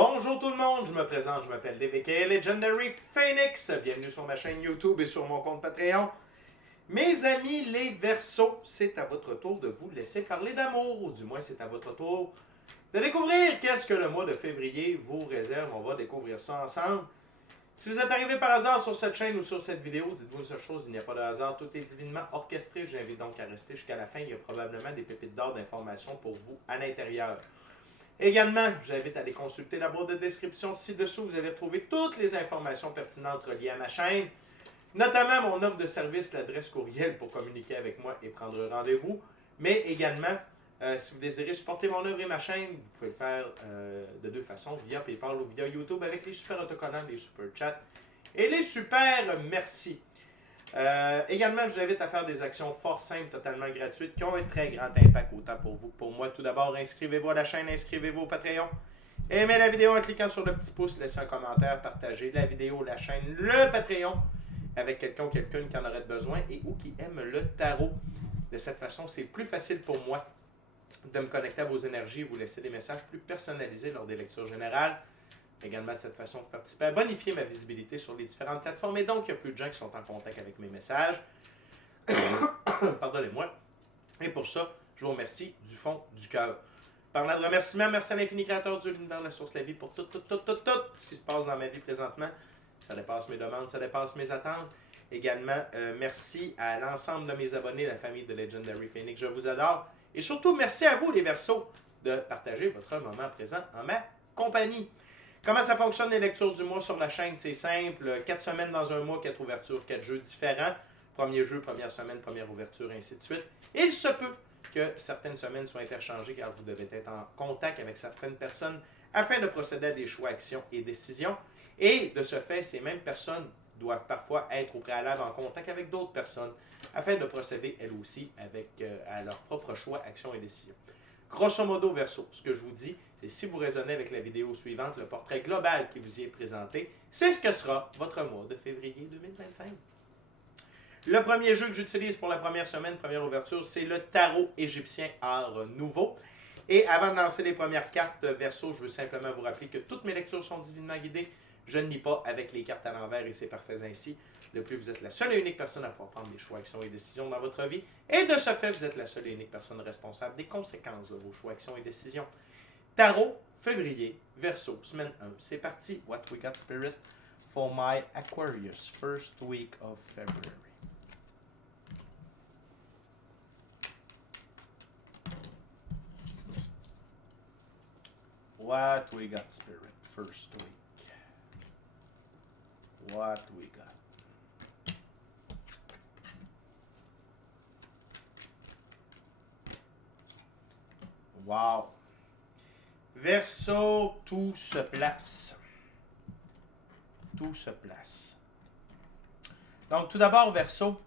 Bonjour tout le monde, je me présente, je m'appelle DVK Legendary Phoenix. Bienvenue sur ma chaîne YouTube et sur mon compte Patreon. Mes amis les Verseaux, c'est à votre tour de vous laisser parler d'amour, ou du moins c'est à votre tour de découvrir qu'est-ce que le mois de février vous réserve. On va découvrir ça ensemble. Si vous êtes arrivé par hasard sur cette chaîne ou sur cette vidéo, dites-vous une seule chose, il n'y a pas de hasard, tout est divinement orchestré. J'invite donc à rester jusqu'à la fin, il y a probablement des pépites d'or d'informations pour vous à l'intérieur. Également, j'invite à aller consulter la boîte de description ci-dessous. Vous allez retrouver toutes les informations pertinentes reliées à ma chaîne, notamment mon offre de service, l'adresse courriel pour communiquer avec moi et prendre rendez-vous. Mais également, si vous désirez supporter mon œuvre et ma chaîne, vous pouvez le faire de deux façons, via PayPal ou via YouTube avec les super autocollants, les super chats et les super merci. Également, je vous invite à faire des actions fort simples, totalement gratuites, qui ont un très grand impact autant pour vous que pour moi. Tout d'abord, inscrivez-vous à la chaîne, inscrivez-vous au Patreon. Aimez la vidéo en cliquant sur le petit pouce, laissez un commentaire, partagez la vidéo, la chaîne, le Patreon avec quelqu'un ou quelqu'une qui en aurait besoin et ou qui aime le tarot. De cette façon, c'est plus facile pour moi de me connecter à vos énergies et vous laisser des messages plus personnalisés lors des lectures générales. Également, de cette façon, vous participez à bonifier ma visibilité sur les différentes plateformes. Et donc, il y a plus de gens qui sont en contact avec mes messages. Pardonnez-moi. Et pour ça, je vous remercie du fond du cœur. Parlant de remerciements, merci à l'infini créateur Dieu, l'univers, la source, la vie, pour tout ce qui se passe dans ma vie présentement. Ça dépasse mes demandes, ça dépasse mes attentes. Également, merci à l'ensemble de mes abonnés, la famille de Legendary Phoenix. Je vous adore. Et surtout, merci à vous, les Verseaux, de partager votre moment présent en ma compagnie. Comment ça fonctionne les lectures du mois sur la chaîne? C'est simple. 4 semaines dans un mois, 4 ouvertures, 4 jeux différents. Premier jeu, première semaine, première ouverture, ainsi de suite. Et il se peut que certaines semaines soient interchangées car vous devez être en contact avec certaines personnes afin de procéder à des choix, actions et décisions. Et de ce fait, ces mêmes personnes doivent parfois être au préalable en contact avec d'autres personnes afin de procéder elles aussi à leurs propres choix, actions et décisions. Grosso modo, Verseau, ce que je vous dis, c'est si vous raisonnez avec la vidéo suivante, le portrait global qui vous y est présenté, c'est ce que sera votre mois de février 2025. Le premier jeu que j'utilise pour la première semaine, première ouverture, c'est le tarot égyptien art nouveau. Et avant de lancer les premières cartes Verseau, je veux simplement vous rappeler que toutes mes lectures sont divinement guidées. Je ne lis pas avec les cartes à l'envers et c'est parfait ainsi. De plus, vous êtes la seule et unique personne à pouvoir prendre des choix, actions et décisions dans votre vie. Et de ce fait, vous êtes la seule et unique personne responsable des conséquences de vos choix, actions et décisions. Tarot, février, Verseau, semaine 1. C'est parti. What we got, Spirit, for my Aquarius, first week of February. What we got, Spirit, first week. What we got. Wow. Verseau, tout se place. Tout se place. Donc, tout d'abord, Verseau.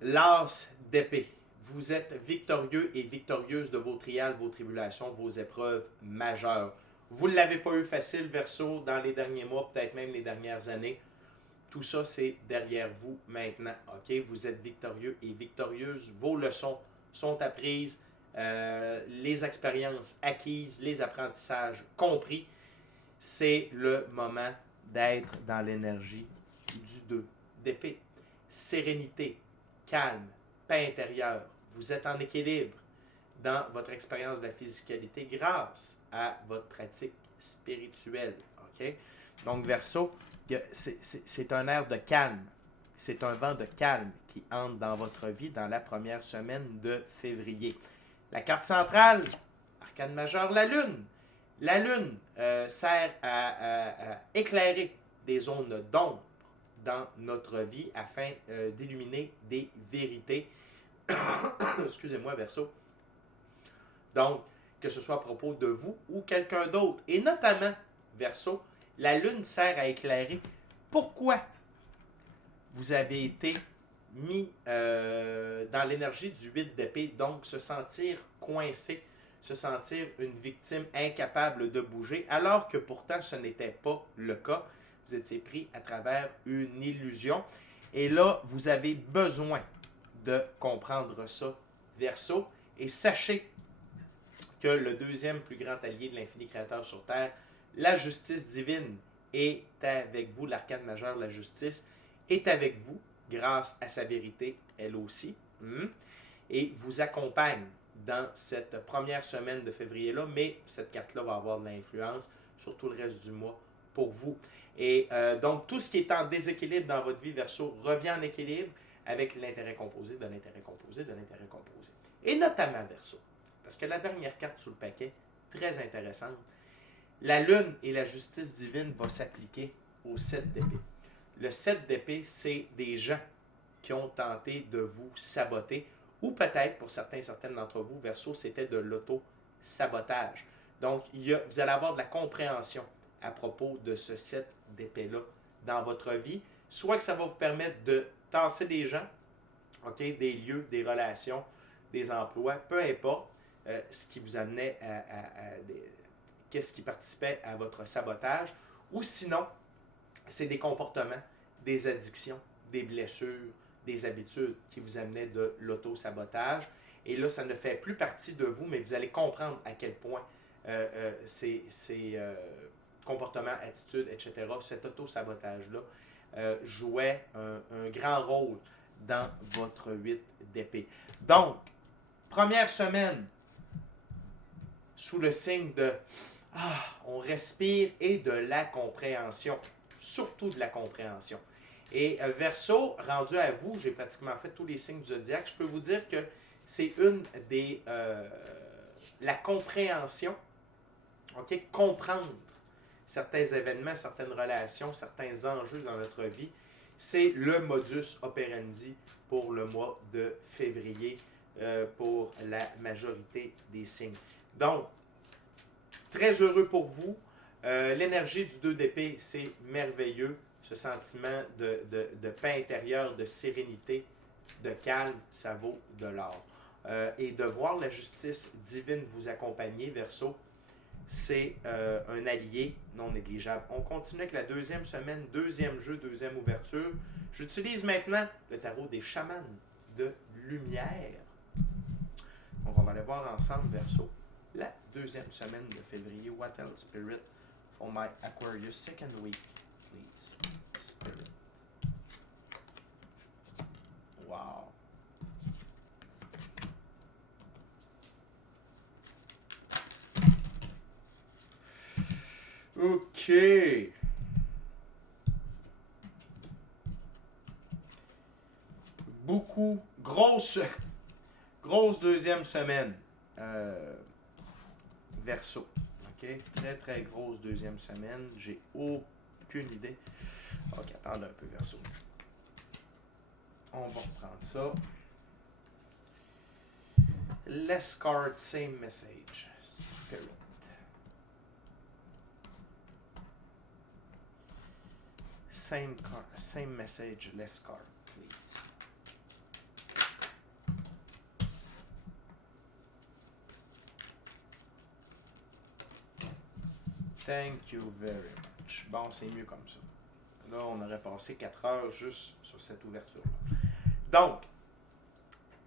L'as d'épée. Vous êtes victorieux et victorieuse de vos trials, vos tribulations, vos épreuves majeures. Vous ne l'avez pas eu facile, Verseau, dans les derniers mois, peut-être même les dernières années. Tout ça, c'est derrière vous maintenant. OK? Vous êtes victorieux et victorieuse. Vos leçons sont apprises. Les expériences acquises, les apprentissages compris. C'est le moment d'être dans l'énergie du 2 d'épée. Sérénité, calme, paix intérieure. Vous êtes en équilibre dans votre expérience de la physicalité grâce à votre pratique spirituelle. OK? Donc, Verseau, c'est un air de calme. C'est un vent de calme qui entre dans votre vie dans la première semaine de février. La carte centrale, arcane majeure, la Lune. La Lune sert à éclairer des zones d'ombre dans notre vie afin d'illuminer des vérités. Excusez-moi, Verseau. Donc, que ce soit à propos de vous ou quelqu'un d'autre. Et notamment, Verseau, la Lune sert à éclairer pourquoi vous avez été mis dans l'énergie du 8 d'épée, donc se sentir coincé, se sentir une victime incapable de bouger, alors que pourtant ce n'était pas le cas. Vous étiez pris à travers une illusion. Et là, vous avez besoin de comprendre ça, Verseau. Et sachez que le deuxième plus grand allié de l'infini créateur sur Terre, la justice divine, est avec vous. L'arcane majeur, la justice, est avec vous grâce à sa vérité, elle aussi, et vous accompagne dans cette première semaine de février-là, mais cette carte-là va avoir de l'influence sur tout le reste du mois pour vous. Et donc, tout ce qui est en déséquilibre dans votre vie, Verseau, revient en équilibre avec l'intérêt composé de l'intérêt composé de l'intérêt composé. Et notamment, Verseau, parce que la dernière carte sur le paquet, très intéressante, la lune et la justice divine vont s'appliquer au 7 d'épée. Le 7 d'épée, c'est des gens qui ont tenté de vous saboter, ou peut-être, pour certaines d'entre vous, Verseau, c'était de l'auto-sabotage. Donc, vous allez avoir de la compréhension à propos de ce 7 d'épée-là dans votre vie. Soit que ça va vous permettre de tasser des gens, okay, des lieux, des relations, des emplois, peu importe ce qui vous amenait qu'est-ce qui participait à votre sabotage. Ou sinon, c'est des comportements, des addictions, des blessures, des habitudes qui vous amenaient de l'auto-sabotage. Et là, ça ne fait plus partie de vous, mais vous allez comprendre à quel point ces comportements, attitudes, etc., cet auto-sabotage-là jouait un grand rôle dans votre 8 d'épée. Donc, première semaine, sous le signe de on respire et de la compréhension, surtout de la compréhension. Et Verseau, rendu à vous, j'ai pratiquement fait tous les signes du zodiaque, je peux vous dire que c'est une des... la compréhension, okay? Comprendre certains événements, certaines relations, certains enjeux dans notre vie, c'est le modus operandi pour le mois de février pour la majorité des signes. Donc, très heureux pour vous. L'énergie du 2 d'épée, c'est merveilleux. Ce sentiment de paix intérieure, de sérénité, de calme, ça vaut de l'or. Et de voir la justice divine vous accompagner, Verseau, c'est un allié non négligeable. On continue avec la deuxième semaine, deuxième jeu, deuxième ouverture. J'utilise maintenant le tarot des chamans de lumière. Donc, on va aller voir ensemble, Verseau, la deuxième semaine de février. What else, Spirit, for my Aquarius second week, please, Spirit. Wow. OK. Beaucoup. Grosse deuxième semaine. Verseau. OK? Très, très grosse deuxième semaine. J'ai aucune idée. OK, attendez un peu, Verseau. On va reprendre ça. Less card, same message. Spirit. Same card, same message, less card, please. Thank you very much. Bon, c'est mieux comme ça. Là, on aurait passé 4 heures juste sur cette ouverture. Donc,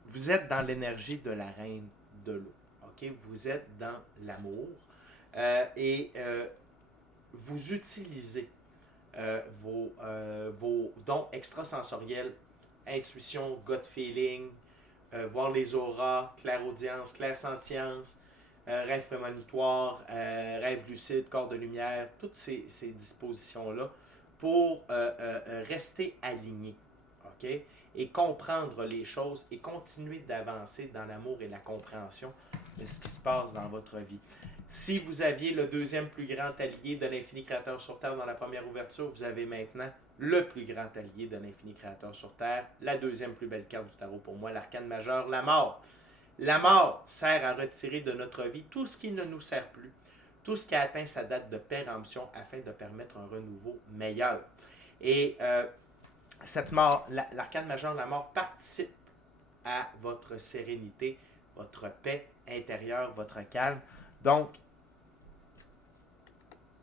vous êtes dans l'énergie de la reine de l'eau. OK? Vous êtes dans l'amour et vous utilisez vos dons extrasensoriels, intuition, gut feeling, voir les auras, clairaudience, clairsentience, rêve prémonitoire, rêve lucide, corps de lumière, toutes ces dispositions-là pour rester aligné, OK? Et comprendre les choses et continuer d'avancer dans l'amour et la compréhension de ce qui se passe dans votre vie. Si vous aviez le deuxième plus grand allié de l'infini créateur sur Terre dans la première ouverture, vous avez maintenant le plus grand allié de l'infini créateur sur Terre, la deuxième plus belle carte du tarot pour moi, l'arcane majeur, la mort. La mort sert à retirer de notre vie tout ce qui ne nous sert plus, tout ce qui a atteint sa date de péremption afin de permettre un renouveau meilleur. Et cette mort, l'arcane majeur, la mort, participe à votre sérénité, votre paix intérieure, votre calme. Donc,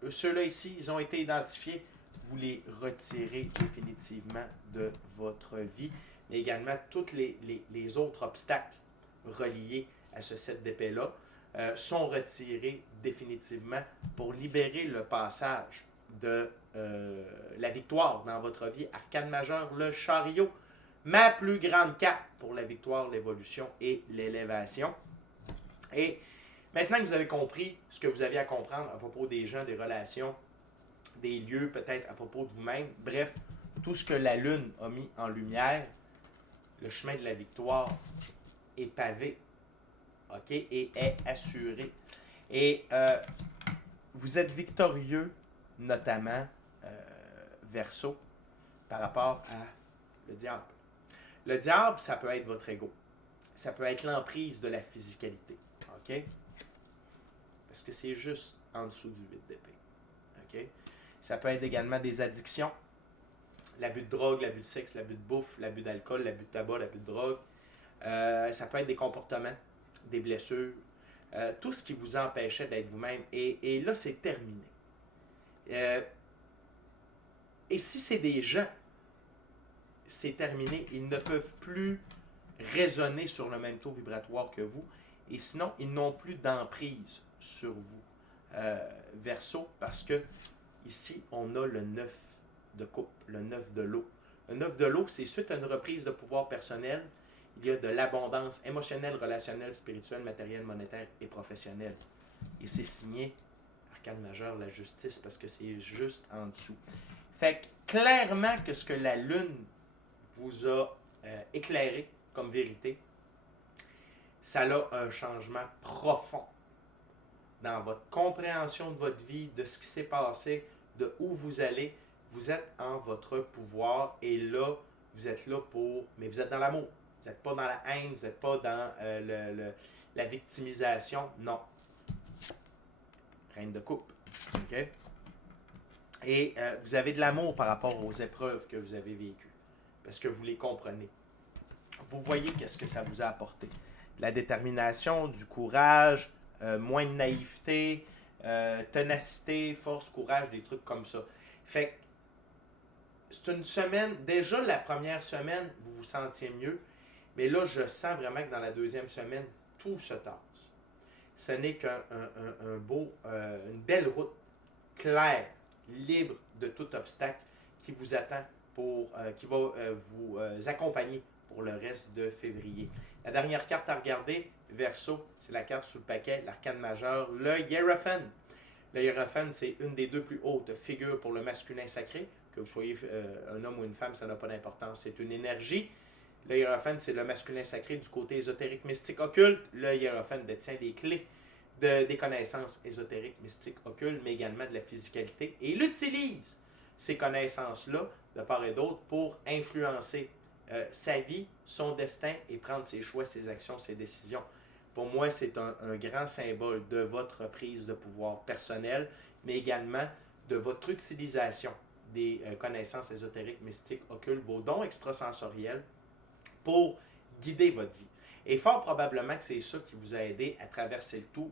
ceux-là ici, ils ont été identifiés. Vous les retirez définitivement de votre vie. Mais également, tous les autres obstacles reliés à ce set d'épée-là. sont retirés définitivement pour libérer le passage de la victoire dans votre vie. Arcane majeur, le chariot, ma plus grande carte pour la victoire, l'évolution et l'élévation. Et maintenant que vous avez compris ce que vous aviez à comprendre à propos des gens, des relations, des lieux, peut-être à propos de vous-même, bref, tout ce que la Lune a mis en lumière, le chemin de la victoire est pavé, ok, et est assuré. Et vous êtes victorieux, notamment Verseau, par rapport à le diable. Le diable, ça peut être votre ego. Ça peut être l'emprise de la physicalité. OK? Parce que c'est juste en dessous du 8 d'épée. OK? Ça peut être également des addictions. L'abus de drogue, l'abus de sexe, l'abus de bouffe, l'abus d'alcool, l'abus de tabac, l'abus de drogue. Ça peut être des comportements, des blessures. Tout ce qui vous empêchait d'être vous-même. Et là, c'est terminé. Et si c'est des gens, c'est terminé. Ils ne peuvent plus résonner sur le même taux vibratoire que vous. Et sinon, ils n'ont plus d'emprise sur vous. Verseau, parce que ici, on a le 9 de coupe, le 9 de l'eau. Le 9 de l'eau, c'est suite à une reprise de pouvoir personnel. Il y a de l'abondance émotionnelle, relationnelle, spirituelle, matérielle, monétaire et professionnelle. Et c'est signé Arcane majeur, la justice, parce que c'est juste en dessous. Fait que clairement que ce que la Lune vous a éclairé comme vérité, ça a un changement profond dans votre compréhension de votre vie, de ce qui s'est passé, de où vous allez. Vous êtes en votre pouvoir et là, vous êtes là pour... Mais vous êtes dans l'amour. Vous n'êtes pas dans la haine, vous n'êtes pas dans la victimisation. Non. Reine de coupe. OK? Et vous avez de l'amour par rapport aux épreuves que vous avez vécues. Parce que vous les comprenez. Vous voyez qu'est-ce que ça vous a apporté. De la détermination, du courage, moins de naïveté, ténacité, force, courage, des trucs comme ça. Fait que c'est une semaine, déjà la première semaine, vous vous sentiez mieux, mais là, je sens vraiment que dans la deuxième semaine, tout se tasse. Ce n'est une belle route claire, libre de tout obstacle qui vous attend, qui va vous accompagner pour le reste de février. La dernière carte à regarder, Verseau, c'est la carte sous le paquet, l'arcane majeur, le Hiérophant. Le Hiérophant, c'est une des deux plus hautes figures pour le masculin sacré. Que vous soyez un homme ou une femme, ça n'a pas d'importance. C'est une énergie. Le Hiérophant, c'est le masculin sacré du côté ésotérique, mystique, occulte. Le Hiérophant détient les clés des connaissances ésotériques, mystiques, occultes, mais également de la physicalité. Et il utilise ces connaissances-là, de part et d'autre, pour influencer sa vie, son destin et prendre ses choix, ses actions, ses décisions. Pour moi, c'est un grand symbole de votre prise de pouvoir personnel, mais également de votre utilisation des connaissances ésotériques, mystiques, occultes, vos dons extrasensoriels pour guider votre vie. Et fort probablement que c'est ça qui vous a aidé à traverser le tout,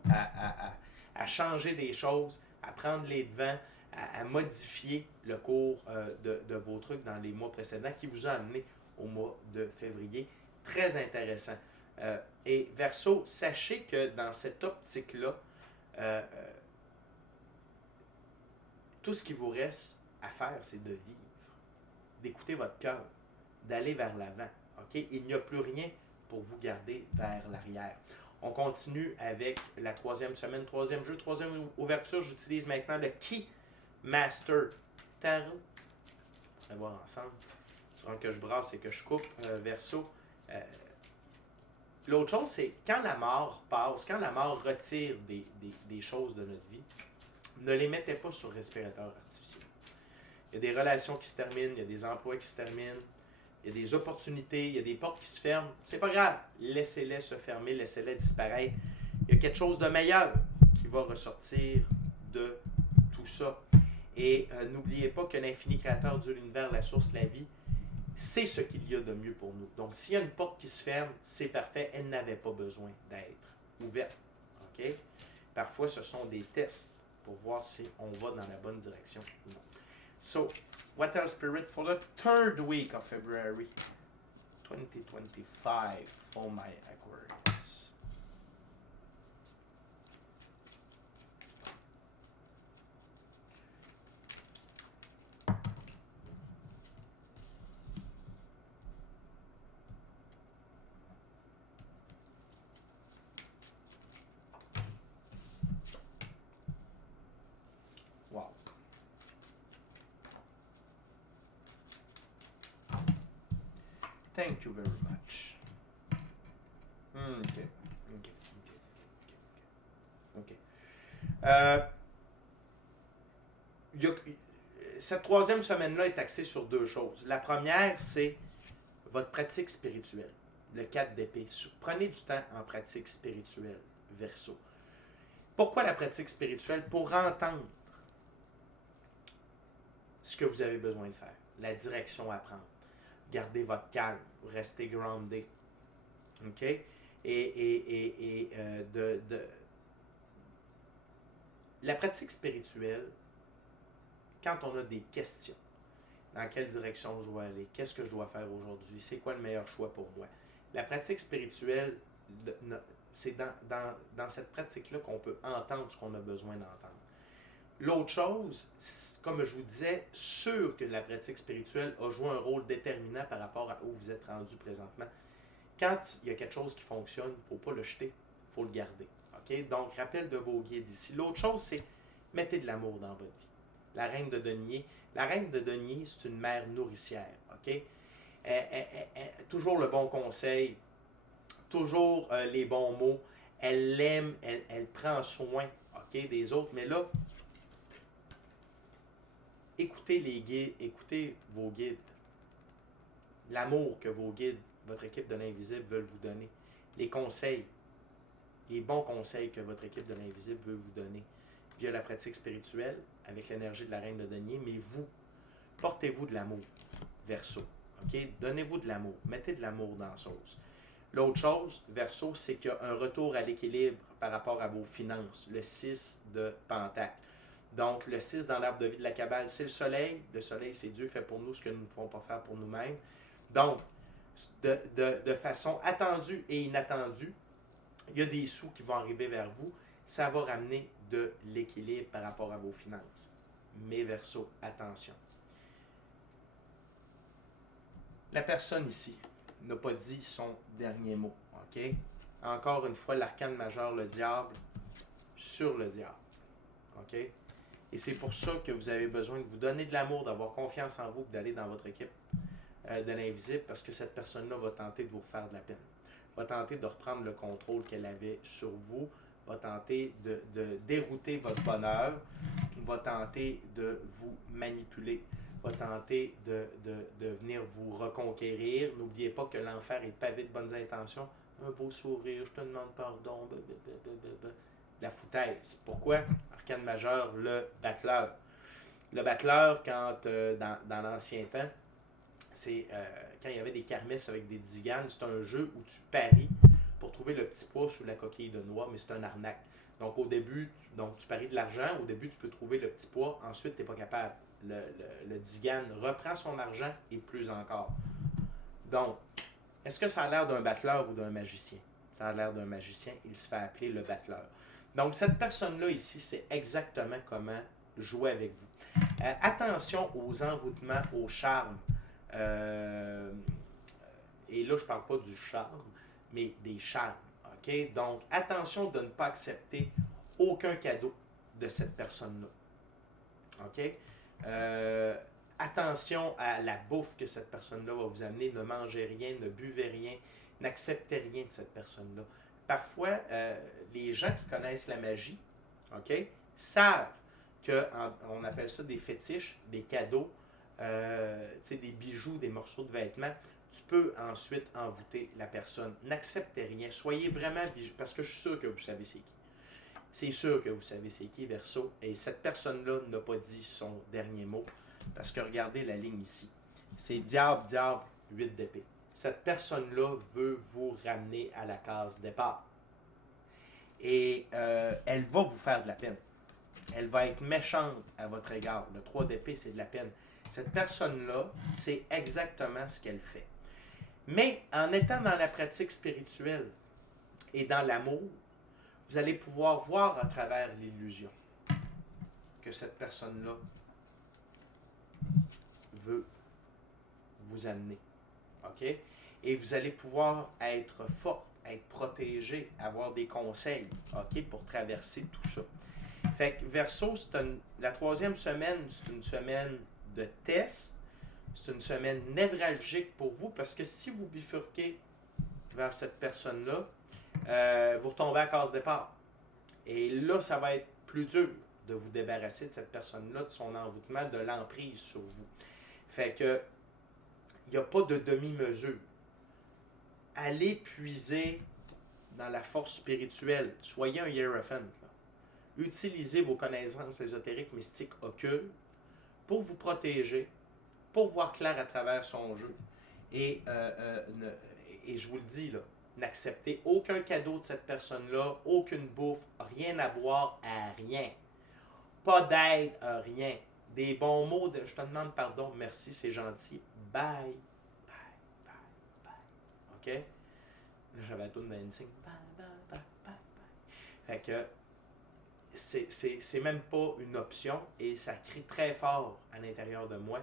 à changer des choses, à prendre les devants, à modifier le cours de vos trucs dans les mois précédents qui vous a amené au mois de février. Très intéressant. Et Verseau, sachez que dans cette optique-là, tout ce qui vous reste à faire, c'est de vivre, d'écouter votre cœur, d'aller vers l'avant. Okay? Il n'y a plus rien pour vous garder vers l'arrière. On continue avec la troisième semaine, troisième jeu, troisième ouverture. J'utilise maintenant le Key Master Tarot. On va voir ensemble. Durant que je brasse et que je coupe, Verseau. L'autre chose, c'est quand la mort passe, quand la mort retire des choses de notre vie, ne les mettez pas sur respirateur artificiel. Il y a des relations qui se terminent, il y a des emplois qui se terminent, il y a des opportunités, il y a des portes qui se ferment. C'est pas grave. Laissez-les se fermer, laissez-les disparaître. Il y a quelque chose de meilleur qui va ressortir de tout ça. Et n'oubliez pas que l'infini créateur, Dieu, l'univers, la source, la vie, c'est ce qu'il y a de mieux pour nous. Donc, s'il y a une porte qui se ferme, c'est parfait. Elle n'avait pas besoin d'être ouverte. OK? Parfois, ce sont des tests pour voir si on va dans la bonne direction ou non. So, what else, Spirit, for the third week of February 2025 for my Aquarius? Thank you very much. OK. OK. OK. OK. Cette troisième semaine-là est axée sur deux choses. La première, c'est votre pratique spirituelle. Le 4 d'épée. Prenez du temps en pratique spirituelle, Verseau. Pourquoi la pratique spirituelle? Pour entendre ce que vous avez besoin de faire, la direction à prendre. Gardez votre calme, restez groundé. OK? La pratique spirituelle, quand on a des questions, dans quelle direction je dois aller, qu'est-ce que je dois faire aujourd'hui, c'est quoi le meilleur choix pour moi. La pratique spirituelle, c'est dans cette pratique-là qu'on peut entendre ce qu'on a besoin d'entendre. L'autre chose, comme je vous disais, sûr que la pratique spirituelle a joué un rôle déterminant par rapport à où vous êtes rendu présentement. Quand il y a quelque chose qui fonctionne, il ne faut pas le jeter, il faut le garder. Okay? Donc, rappel de vos guides ici. L'autre chose, c'est mettez de l'amour dans votre vie. La reine de denier, c'est une mère nourricière. Okay? Toujours le bon conseil, toujours les bons mots. Elle l'aime, elle prend soin, okay, des autres. Mais là, écoutez les guides, écoutez vos guides. L'amour que vos guides, votre équipe de l'invisible veulent vous donner. Les conseils, les bons conseils que votre équipe de l'invisible veut vous donner via la pratique spirituelle avec l'énergie de la reine de denier. Mais vous, portez-vous de l'amour, Verseau. Okay? Donnez-vous de l'amour. Mettez de l'amour dans la sauce. L'autre chose, Verseau, c'est qu'il y a un retour à l'équilibre par rapport à vos finances. Le 6 de Pentacle. Donc, le 6 dans l'arbre de vie de la Kabbale, c'est le soleil. Le soleil, c'est Dieu fait pour nous ce que nous ne pouvons pas faire pour nous-mêmes. Donc, de façon attendue et inattendue, il y a des sous qui vont arriver vers vous. Ça va ramener de l'équilibre par rapport à vos finances. Mais Verseau, attention. La personne ici n'a pas dit son dernier mot. OK? Encore une fois, l'arcane majeur, le diable, sur le diable. OK? Et c'est pour ça que vous avez besoin de vous donner de l'amour, d'avoir confiance en vous, d'aller dans votre équipe de l'invisible, parce que cette personne-là va tenter de vous refaire de la peine. Va tenter de reprendre le contrôle qu'elle avait sur vous, va tenter de dérouter votre bonheur, va tenter de vous manipuler, va tenter de venir vous reconquérir. N'oubliez pas que l'enfer est pavé de bonnes intentions. Un beau sourire, je te demande pardon, la foutaise. Pourquoi? Arcane majeur, le battleur. Le battleur, quand dans l'ancien temps, c'est quand il y avait des kermesses avec des diganes, c'est un jeu où tu paries pour trouver le petit pois sous la coquille de noix, mais c'est un arnaque. Donc au début, tu paries de l'argent, au début tu peux trouver le petit pois, ensuite tu n'es pas capable. Le digane reprend son argent et plus encore. Donc, est-ce que ça a l'air d'un battleur ou d'un magicien? Ça a l'air d'un magicien, il se fait appeler le battleur. Donc cette personne-là ici, c'est exactement comment jouer avec vous. Attention aux envoûtements, aux charmes. Et là, je ne parle pas du charme, mais des charmes. Okay? Donc, attention de ne pas accepter aucun cadeau de cette personne-là. OK? Attention à la bouffe que cette personne-là va vous amener. Ne mangez rien, ne buvez rien, n'acceptez rien de cette personne-là. Parfois, les gens qui connaissent la magie, OK, savent qu'on appelle ça des fétiches, des cadeaux, des bijoux, des morceaux de vêtements. Tu peux ensuite envoûter la personne. N'acceptez rien. Soyez vraiment vigilant, parce que je suis sûr que vous savez c'est qui. C'est sûr que vous savez c'est qui, Verseau. Et cette personne-là n'a pas dit son dernier mot. Parce que regardez la ligne ici. C'est diable, diable, 8 d'épée. Cette personne-là veut vous ramener à la case départ. Et elle va vous faire de la peine. Elle va être méchante à votre égard. Le 3 d'épée, c'est de la peine. Cette personne-là, c'est exactement ce qu'elle fait. Mais en étant dans la pratique spirituelle et dans l'amour, vous allez pouvoir voir à travers l'illusion que cette personne-là veut vous amener. OK? Et vous allez pouvoir être forte, être protégé, avoir des conseils, OK, pour traverser tout ça. Fait que Verseau, la troisième semaine, c'est une semaine de test, C'est une semaine névralgique pour vous parce que si vous bifurquez vers cette personne-là, vous retombez à case départ. Et là, ça va être plus dur de vous débarrasser de cette personne-là, de son envoûtement, de l'emprise sur vous. Fait que, il n'y a pas de demi-mesure. Allez puiser dans la force spirituelle. Soyez un hiérophant. Utilisez vos connaissances ésotériques, mystiques, occultes pour vous protéger, pour voir clair à travers son jeu. Et je vous le dis, là, n'acceptez aucun cadeau de cette personne-là, aucune bouffe, rien à boire, à rien. Pas d'aide, à rien. Des bons mots de je te demande pardon, merci, c'est gentil. Bye. Bye, bye, bye. OK? Là, j'avais tout dancing. Bye, bye, bye, bye, bye. Fait que c'est même pas une option et ça crie très fort à l'intérieur de moi.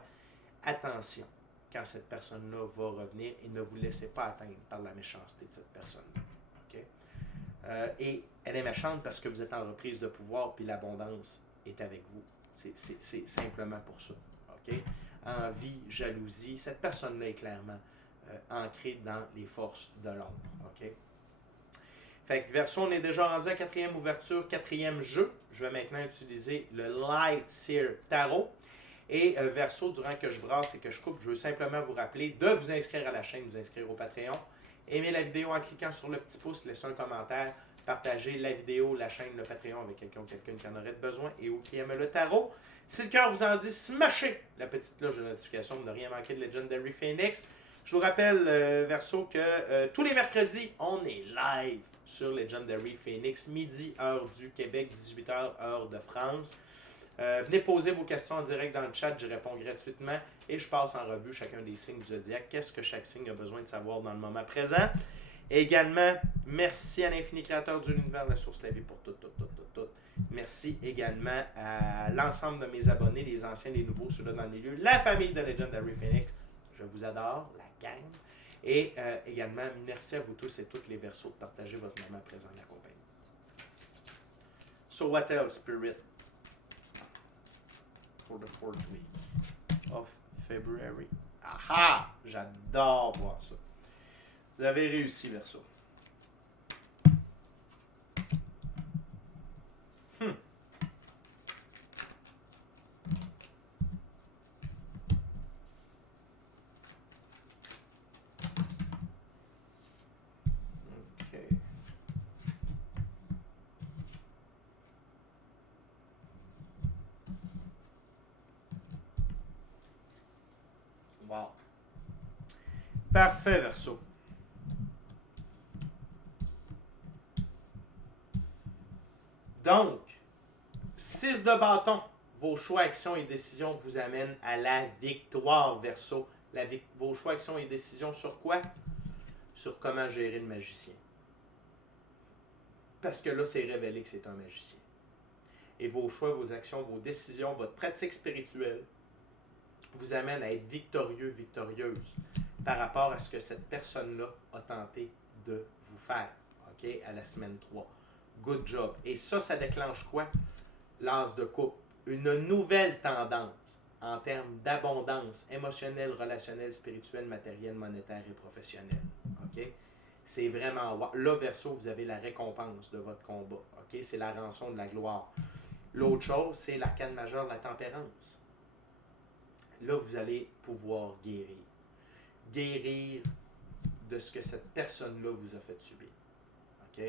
Attention quand cette personne-là va revenir et ne vous laissez pas atteindre par la méchanceté de cette personne-là. Okay? Et elle est méchante parce que vous êtes en reprise de pouvoir puis l'abondance est avec vous. C'est simplement pour ça. Okay? Envie, jalousie, cette personne-là est clairement ancrée dans les forces de l'ombre. Okay? Fait que Verseau, on est déjà rendu à 4e ouverture, 4e jeu. Je vais maintenant utiliser le Light Seer Tarot. Et Verseau, durant que je brasse et que je coupe, je veux simplement vous rappeler de vous inscrire à la chaîne, vous inscrire au Patreon. Aimez la vidéo en cliquant sur le petit pouce, laissez un commentaire, partagez la vidéo, la chaîne, le Patreon avec quelqu'un ou quelqu'une qui en aurait besoin et ou qui aime le tarot. Si le cœur vous en dit, smashez la petite cloche de notification pour ne rien manquer de Legendary Phoenix. Je vous rappelle, Verseau, que tous les mercredis, on est live sur Legendary Phoenix, midi, heure du Québec, 18h, heure de France. Venez poser vos questions en direct dans le chat, je réponds gratuitement et je passe en revue chacun des signes du zodiaque. Qu'est-ce que chaque signe a besoin de savoir dans le moment présent? Et également, merci à l'infini créateur de l'univers, la source, la vie pour tout. Merci également à l'ensemble de mes abonnés, les anciens, les nouveaux, ceux-là dans le milieu, la famille de Legendary Phoenix. Je vous adore, la gang. Et également, merci à vous tous et toutes les Verseaux de partager votre moment présent de la compagnie. So what else, Spirit? For the 4th week of February. Aha! J'adore voir ça. Vous avez réussi, Verseau. Wow. Parfait, Verseau. Donc, 6 de bâton. Vos choix, actions et décisions vous amènent à la victoire, Verseau. Vos choix, actions et décisions sur quoi? Sur comment gérer le magicien. Parce que là, c'est révélé que c'est un magicien. Et vos choix, vos actions, vos décisions, votre pratique spirituelle vous amène à être victorieux, victorieuse par rapport à ce que cette personne-là a tenté de vous faire, OK, à la semaine 3. Good job. Et ça déclenche quoi? L'as de coupe. Une nouvelle tendance en termes d'abondance émotionnelle, relationnelle, spirituelle, matérielle, monétaire et professionnelle. OK? C'est vraiment... Là, Verseau, vous avez la récompense de votre combat. OK? C'est la rançon de la gloire. L'autre chose, c'est l'arcane majeur, la tempérance. Là, vous allez pouvoir guérir. Guérir de ce que cette personne-là vous a fait subir. OK?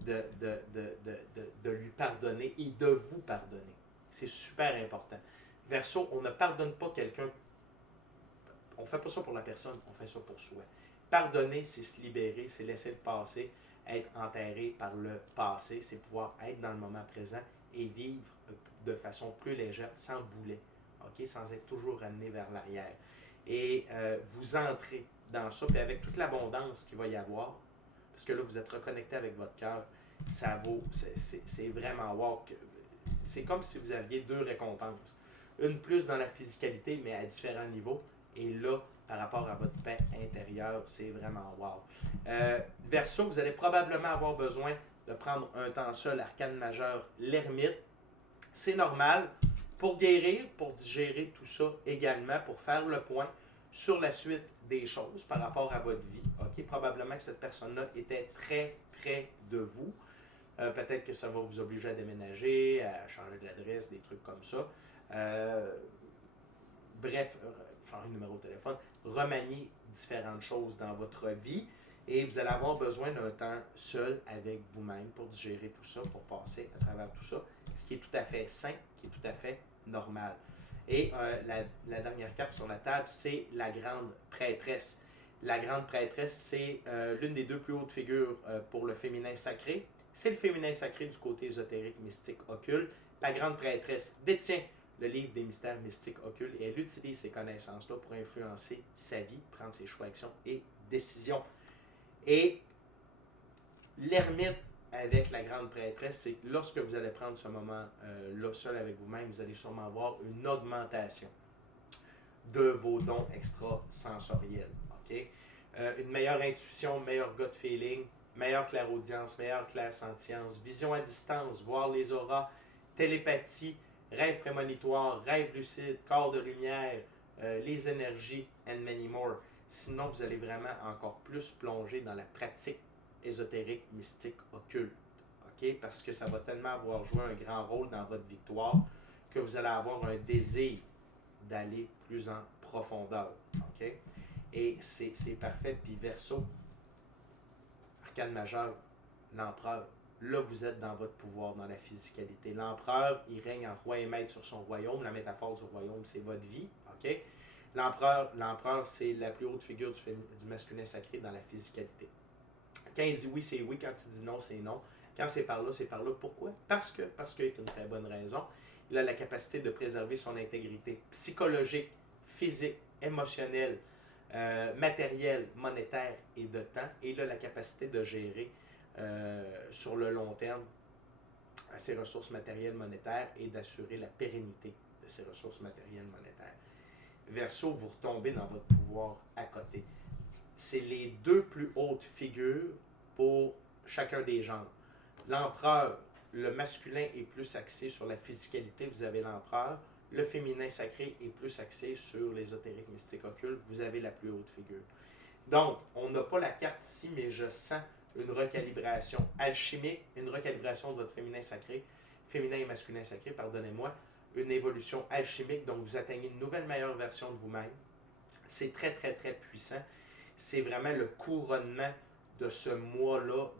De lui pardonner et de vous pardonner. C'est super important. Verseau, on ne pardonne pas quelqu'un. On ne fait pas ça pour la personne, on fait ça pour soi. Pardonner, c'est se libérer, c'est laisser le passé, être enterré par le passé, c'est pouvoir être dans le moment présent et vivre de façon plus légère, sans boulet. Okay? Sans être toujours ramené vers l'arrière. Et vous entrez dans ça, puis avec toute l'abondance qu'il va y avoir, parce que là, vous êtes reconnecté avec votre cœur, ça vaut, c'est vraiment wow. C'est comme si vous aviez 2 récompenses. Une plus dans la physicalité, mais à différents niveaux. Et là, par rapport à votre paix intérieure, c'est vraiment wow. Verseau, vous allez probablement avoir besoin de prendre un temps seul, arcane majeur, l'ermite. C'est normal. Pour guérir, pour digérer tout ça également, pour faire le point sur la suite des choses par rapport à votre vie. OK? Probablement que cette personne-là était très près de vous. Peut-être que ça va vous obliger à déménager, à changer d'adresse, des trucs comme ça. Bref, changer de numéro de téléphone, remanier différentes choses dans votre vie et vous allez avoir besoin d'un temps seul avec vous-même pour digérer tout ça, pour passer à travers tout ça, ce qui est tout à fait sain, qui est tout à fait normal. Et la dernière carte sur la table, c'est la grande prêtresse. La grande prêtresse, c'est l'une des deux plus hautes figures pour le féminin sacré. C'est le féminin sacré du côté ésotérique, mystique, occulte. La grande prêtresse détient le livre des mystères mystiques occultes et elle utilise ces connaissances-là pour influencer sa vie, prendre ses choix, actions et décisions. Et l'ermite avec la grande prêtresse, c'est que lorsque vous allez prendre ce moment-là seul avec vous-même, vous allez sûrement avoir une augmentation de vos dons extrasensoriels. Okay? Une meilleure intuition, meilleur gut feeling, meilleure clairaudience, meilleure clairsentience, vision à distance, voir les auras, télépathie, rêve prémonitoire, rêve lucide, corps de lumière, les énergies, and many more. Sinon, vous allez vraiment encore plus plonger dans la pratique ésotérique, mystique, occulte. Okay? Parce que ça va tellement avoir joué un grand rôle dans votre victoire que vous allez avoir un désir d'aller plus en profondeur. Okay? Et c'est parfait. Puis Verseau, arcane majeur, l'empereur. Là, vous êtes dans votre pouvoir, dans la physicalité. L'empereur, il règne en roi et maître sur son royaume. La métaphore du royaume, c'est votre vie. Okay? L'empereur, c'est la plus haute figure du masculin sacré dans la physicalité. Quand il dit oui, c'est oui. Quand il dit non, c'est non. Quand c'est par là, c'est par là. Pourquoi? Parce qu'il y a une très bonne raison. Il a la capacité de préserver son intégrité psychologique, physique, émotionnelle, matérielle, monétaire et de temps. Et il a la capacité de gérer sur le long terme ses ressources matérielles monétaires et d'assurer la pérennité de ces ressources matérielles monétaires. Verseau, vous retombez dans votre pouvoir à côté. C'est les deux plus hautes figures pour chacun des genres. L'empereur, le masculin est plus axé sur la physicalité, vous avez l'empereur. Le féminin sacré est plus axé sur l'ésotérique mystique occulte, vous avez la plus haute figure. Donc, on n'a pas la carte ici, mais je sens une recalibration alchimique, une recalibration de votre féminin et masculin sacré, pardonnez-moi, une évolution alchimique, donc vous atteignez une nouvelle meilleure version de vous-même. C'est très, très, très puissant. C'est vraiment le couronnement de ce mois-là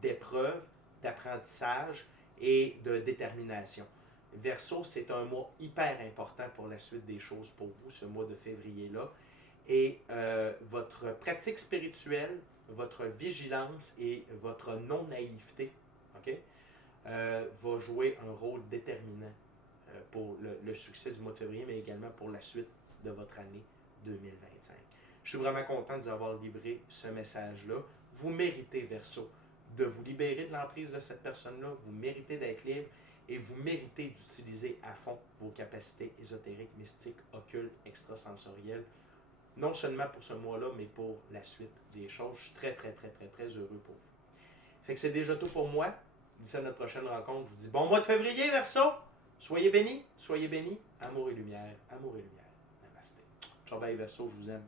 d'épreuves, d'apprentissage et de détermination. Verseau, c'est un mois hyper important pour la suite des choses pour vous, ce mois de février-là. Et votre pratique spirituelle, votre vigilance et votre non-naïveté, okay, va jouer un rôle déterminant pour le succès du mois de février, mais également pour la suite de votre année 2025. Je suis vraiment content de vous avoir livré ce message-là. Vous méritez, Verseau, de vous libérer de l'emprise de cette personne-là. Vous méritez d'être libre et vous méritez d'utiliser à fond vos capacités ésotériques, mystiques, occultes, extrasensorielles. Non seulement pour ce mois-là, mais pour la suite des choses. Je suis très, très, très, très, très heureux pour vous. Fait que c'est déjà tout pour moi. D'ici à notre prochaine rencontre, je vous dis bon mois de février, Verseau! Soyez bénis, amour et lumière, amour et lumière. Namasté. Ciao, bye, Verseau, je vous aime.